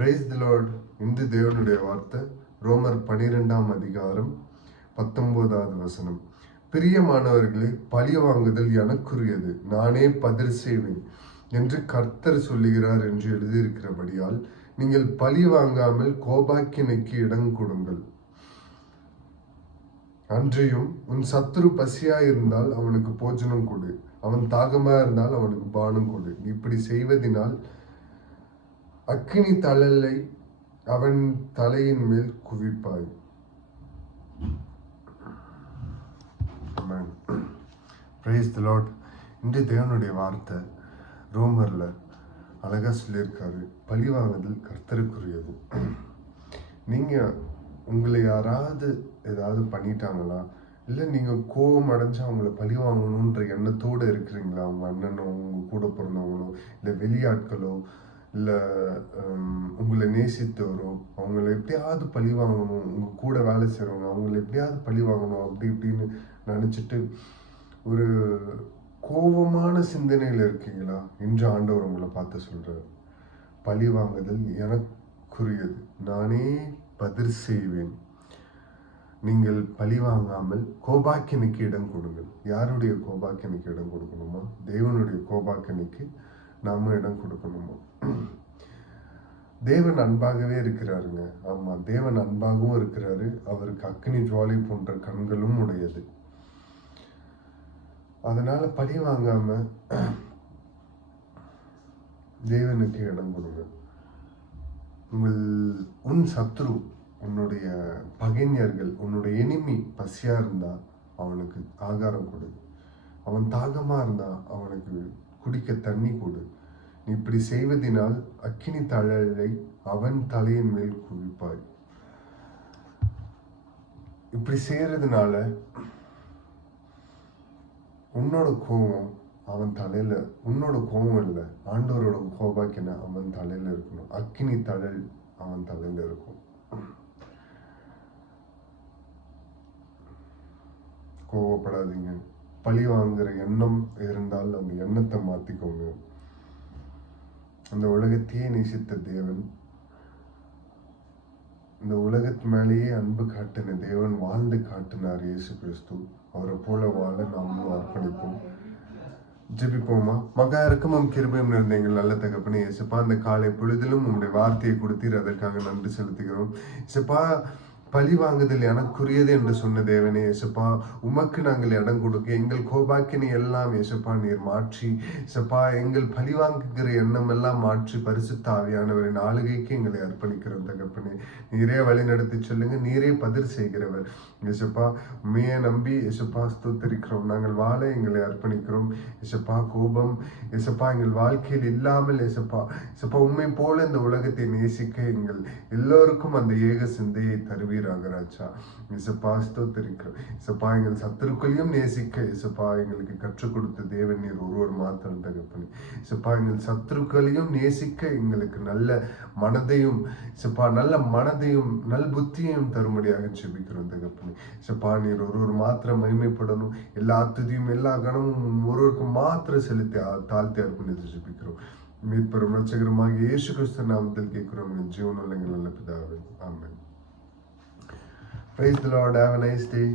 Praise the Lord. இந்த தேவனுடைய வார்த்தை ரோமர் 12ஆம் அதிகாரம் 19வது வசனம். பிரியமானவர்களே, பழி வாங்குதல் எனக்குரியது, நானே பதில் செய்வேன் என்று கர்த்தர் சொல்லுகிறார் என்று எழுதியிருக்கிறபடியால் நீங்கள் பழி வாங்காமல் கோபாக்கினைக்கு இடம் கொடுங்கள். அன்றையும் உன் சத்துரு பசியா இருந்தால் அவனுக்கு போஜனம் கொடு, அவன் தாகமா இருந்தால் அவனுக்கு பானம் கொடு. இப்படி செய்வதனால் அக்கினி தழலை அவன் தலையின் மேல் குவிப்பாய். Praise the Lord. இன்று தேவனுடைய வார்த்தை ரோமர்ல அழகா சொல்லியிருக்காரு, பழிவாங்குதல் கர்த்தருக்குரியது. நீங்க உங்களை யாராவது ஏதாவது பண்ணிட்டாங்களா, இல்லை நீங்கள் கோபம் அடைஞ்சு அவங்கள பழி வாங்கணுன்ற எண்ணத்தோடு இருக்கிறீங்களா? அவங்க அண்ணனோ, உங்க கூட பிறந்தவங்களோ, இல்லை வெளியாட்களோ, இல்லை உங்களை நேசித்தவரோ அவங்கள எப்படியாவது பழி வாங்கணும், உங்கள் கூட வேலை செய்கிறவங்க அவங்கள எப்படியாவது பழி வாங்கணும் அப்படி இப்படின்னு நினச்சிட்டு ஒரு கோபமான சிந்தனையில் இருக்கீங்களா? இன்று ஆண்டவர் உங்களை பார்த்து சொல்கிறார், பழி வாங்குதல் எனக்குரியது, நானே பதில் செய்வேன். நீங்கள் பழி வாங்காமல் கோபாக்கினைக்கு இடம் கொடுங்கள். யாருடைய கோபாக்கினைக்கு இடம் கொடுக்கணுமா? தேவனுடைய கோபாக்கினைக்கு நாம இடம் கொடுக்கணுமா? தேவன் அன்பாகவே இருக்கிறாருங்க. ஆமா, தேவன் அன்பாகவும் இருக்கிறாரு. அவருக்கு அக்னி ஜுவாலை போன்ற கண்களும் உடையது. அதனால பழி வாங்காம தேவனுக்கு இடம் கொடுங்க. உன் சத்ரு, உன்னுடைய பகைஞர்கள், உன்னுடைய எனிமி பசியா இருந்தா அவனுக்கு ஆகாரம் கொடு, அவன் தாகமா இருந்தா அவனுக்கு குடிக்க தண்ணி கொடு. நீ இப்படி செய்வதனால் அக்கினி தழலை அவன் தலையின் மேல் குவிப்பாய். இப்படி செய்யறதுனால உன்னோட கோபம் அவன் தலையில, உன்னோட கோபம் இல்லை, ஆண்டவரோட கோபாக்கின அவன் தலையில இருக்கணும். அக்கினி தழல் அவன் தலையில இருக்கும். கோவப்படாதீங்க. பழி வாங்குற எண்ணம் இருந்தால் அந்த எண்ணத்தை மாத்திக்கோங்க. அந்த உலகத்தையே நேசித்த தேவன், இந்த உலகத்து மேலேயே அன்பு காட்டின தேவன் வாழ்ந்து காட்டினார் இயேசு கிறிஸ்து. அவரை போல வாழ நாமளும் அர்ப்பணிப்போம். ஜெபிப்போமா? மகா இரக்கமும் கிருபையும் நிறைந்த எங்கள் நல்ல தகப்பனே இயேசுப்பா, அந்த காலை பொழுதிலும் உங்களுடைய வார்த்தையை கொடுத்தீர், அதற்காக நன்றி செலுத்துகிறோம். இயேசுப்பா, பழி வாங்குதல் எனக்குரியது என்று சொன்ன தேவனே இயேசுப்பா, உமக்கு நாங்கள் இடம் கொடுக்க எங்கள் கோபாக்கினை எல்லாம் இயேசுப்பா நீர் மாற்றி, இயேசுப்பா எங்கள் பழி வாங்குகிற எண்ணம் எல்லாம் மாற்றி பரிசுத்த ஆவியானவரின் ஆளுகைக்கு எங்களை அர்ப்பணிக்கிறோம் தகப்பனே. நீரே வழி நடத்தி சொல்லுங்க, நீரே பதில் செய்கிறவர் இயேசுப்பா. உண்மையை நம்பி இயேசுப்பா ஸ்தோத்திரிக்கிறோம். நாங்கள் வாழ எங்களை அர்ப்பணிக்கிறோம் இயேசுப்பா. கோபம் இயேசுப்பா எங்கள் வாழ்க்கையில் இல்லாமல் இயேசுப்பா, இயேசுப்பா உண்மை போல இந்த உலகத்தை நேசிக்க எங்கள் எல்லோருக்கும் அந்த ஏக சிந்தையை தருவீர் ராஜா. இயேசுப்பா ஸ்தோத்திரிக்கிறோம். இயேசுப்பா எங்கள் சத்துருக்களையும் நேசிக்க இயேசுப்பா எங்களுக்கு கற்றுக் கொடுத்த தேவன் நீர் ஒருவர் மாத்திரம் தகப்பனே. இயேசுப்பா எங்கள் சத்துருக்களையும் நேசிக்க எங்களுக்கு நல்ல மனதையும் இயேசுப்பா நல்ல மனதையும் நல் புத்தியையும் தரும்படியாக ஜெபிக்கிறோம் தகப்பனே. இயேசுப்பா நீர் ஒருவர் மாத்திரம் மகிமைப்படணும். எல்லா துதியும் எல்லா கனமும் ஒருவருக்கு மாத்திரம் செலுத்தி தாழ்த்தி அர்ப்பணித்து ஜெபிக்கிறோம். மீட்பெரும் இரட்சகருமாக இயேசு கிறிஸ்து நாமத்தில் கேட்கிறோம் எங்கள் ஜீவனுள்ள எங்கள் நல்ல பிதாவே, ஆமென். Praise the Lord. Have a nice day.